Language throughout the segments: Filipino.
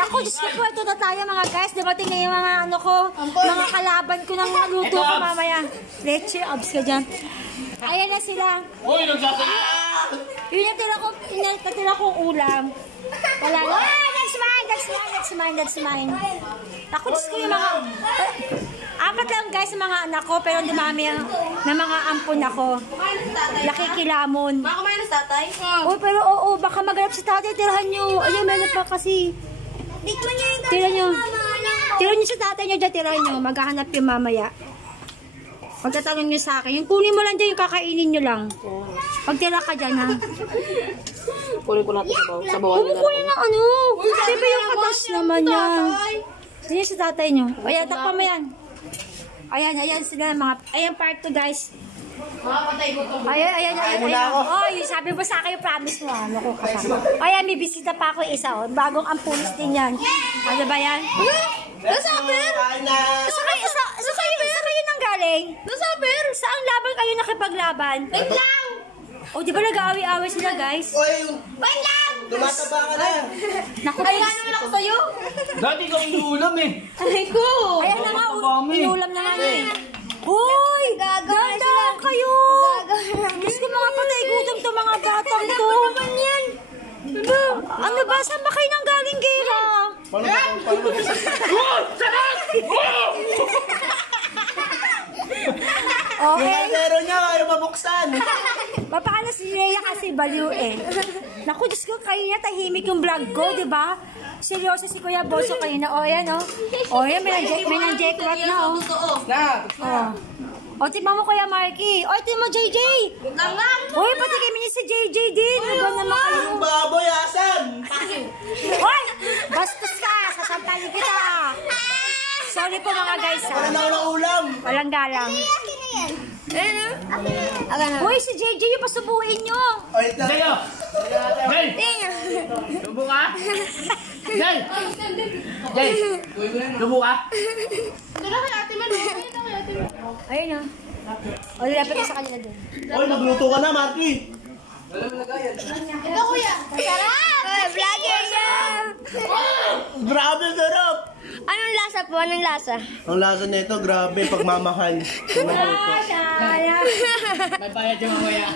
Ako, Diyos ko po, ito na tayo mga guys. Dumating na yung mga ano ko, mga kalaban ko ng luto ko mamaya. Leche, abs ka dyan. Ayan na sila. Uy, nagsasali! Yun yung natira kong ulam. Wala na. That's mine. Ako, Diyos ko yung mga... Apat lang guys mga anak ko, pero dumami na mga ampon ako. Nakikilamon. Baka kumain sa tatay? Oh, pero oo, baka maganap si tatay. Tirahan nyo. Ayun, meron pa kasi. Tirahan nyo. Tirahan nyo sa tatay nyo dyan. Tirahan nyo. Maghahanap yung mamaya. Pagtatanong nyo sa akin. Yung kunin mo lang dyan, yung kakainin nyo lang. Pagtira ka dyan, ha? Kunin ko natin sa bawal. Kunin ng ano. Siyempre yung katas naman yan. Yan sa tatay nyo. Ayan, takpa mo yan. Ayan sila mga, ayan part 2 guys. Ayan. Oh, sabi mo sa akin yung promise mo. Ano ko kasama. Ayan, may bisita pa ako isa. Oh. Bagong ampulis din yan. Ano ba yan? Nasaber? Sa kayo nang galing? Nasaber? Saan laban kayo nakipaglaban? Wait lang! Oh, di ba nag-aaway-aaway sila guys? Oy, Wait lang! tumataba ka na. Naku, Ay, nga naman ako sa'yo. Dati ikaw inuulam eh. Ay ko! ayan na nga, Napakadami. inulam na nga eh. Uy! Ganda kayo! Diyos ko mga patay gutom to mga batang to. Ano ba? Saan ba kayo nang galing, Gera? Okay. Yung kaldero niya, ayaw mabuksan. Papaano si Rhea kasi baliw eh. Naku, Diyos ko, kayo na tahimik yung vlog ko, di ba? Seryoso si Kuya Boso kayo na. O, yan o. O, yan, may nang-jackpot na o. O, tiba mo Kuya Marky. O, tiba mo JJ. Langang! Uy, pati kami ni si JJ din. Ano ba naman kayo? Yung baboy, asan? Hoy! Bastos ka! Sasampalin kita! Sorry po mga guys ha. Wala na ako ng ulam. Walang galang. Uy, si JJ yung pasubuin nyo. Oy, ito. Jayo! Jay! Lubo ka? Jay! Jay! Lubo ka? Doon na kay ate man. Ayun o. O, nilapit ka sa kanila dun. Oy, nagluto ka na, Marky. Ito kuya. Sarap! Vlogger na! Grabe, sarap. Anong lasa po? Anong lasa? Ang lasa nito, grabe, pagmamahal. May bayad yung mamaya.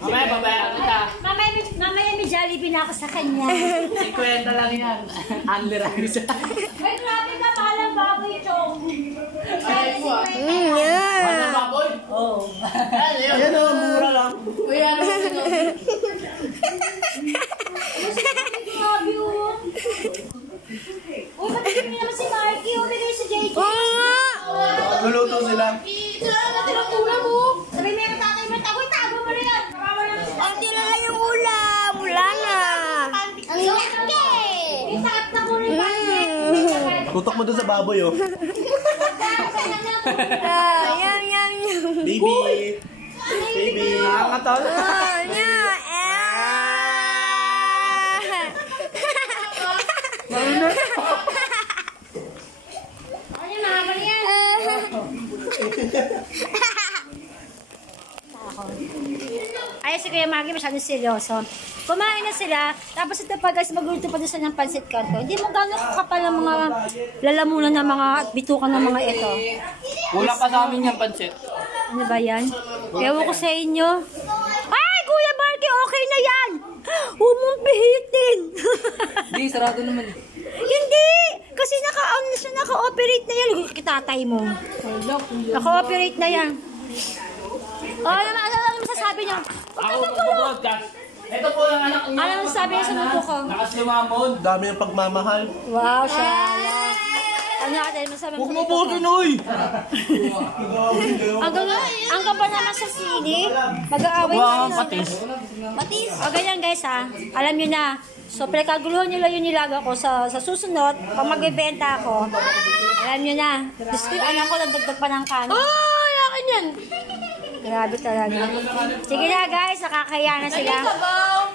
Mamaya, babayaan kita. Mamaya may Jollibee na ako sa kanya. 50 lang yan. Unli rice. Ay, grabe ka, mahal ang baboy, Chong. Ay, po ah. Ano na baboy? Oo. Ayan o, mura lang. Uy, ano ba ito? Grabe o. Uy, patigil naman si Marky. Umigay si JJ. Nagluluto sila. Sila na natin ang ulam mo. Sabi mo yung tatay mo, tago mo na yan. Konti na lang yung ulam. Wala na. Ang laki. Yung sakit na muna yung pancake. Tutok mo dun sa baboy, oh. Yum. Baby. Baby. Nakakatawa. Ano naman yan? Ay, si Kuya Maggie masyadong seryoso. Kumain na sila, tapos ito pa guys, magluluto pa doon sa ng pansit kanto. Hindi mo gano'n kakapal ng mga lalamunan ng mga bitukan ng mga ito. Wala pa sa amin yung pansit. Ano ba yan? Ewan ko sa inyo. Ay, Kuya Marky, okay na yan! Huwag mong pihitin! Hindi, sarado naman. Hindi! Kasi naka-operate na yan. Kitatay mo. Naka-operate na yan. Ano masasabi niyo? Ako mag-broadcast. Ito po lang anak niyo. Ano masasabi niyo sa luto ko? Nakaslimamon. Dami ng pagmamahal. Wow, shala. Ano natin masasabi Huwag sa mo luto po ko? Pinoy! Hanggang pa naman sa sili, mag-aaway Wow, na. patis. O ganyan guys ha, alam nyo na. So prekaguluhan nyo lang yung nilaga ko sa susunod, pag magbibenta ako, alam nyo na. Diyos ko yung anak ko, nagdagdag pa ng kanin. Ay, akin yan. Grabe talaga. Sige na guys, nakakaya na sila. Sabaw.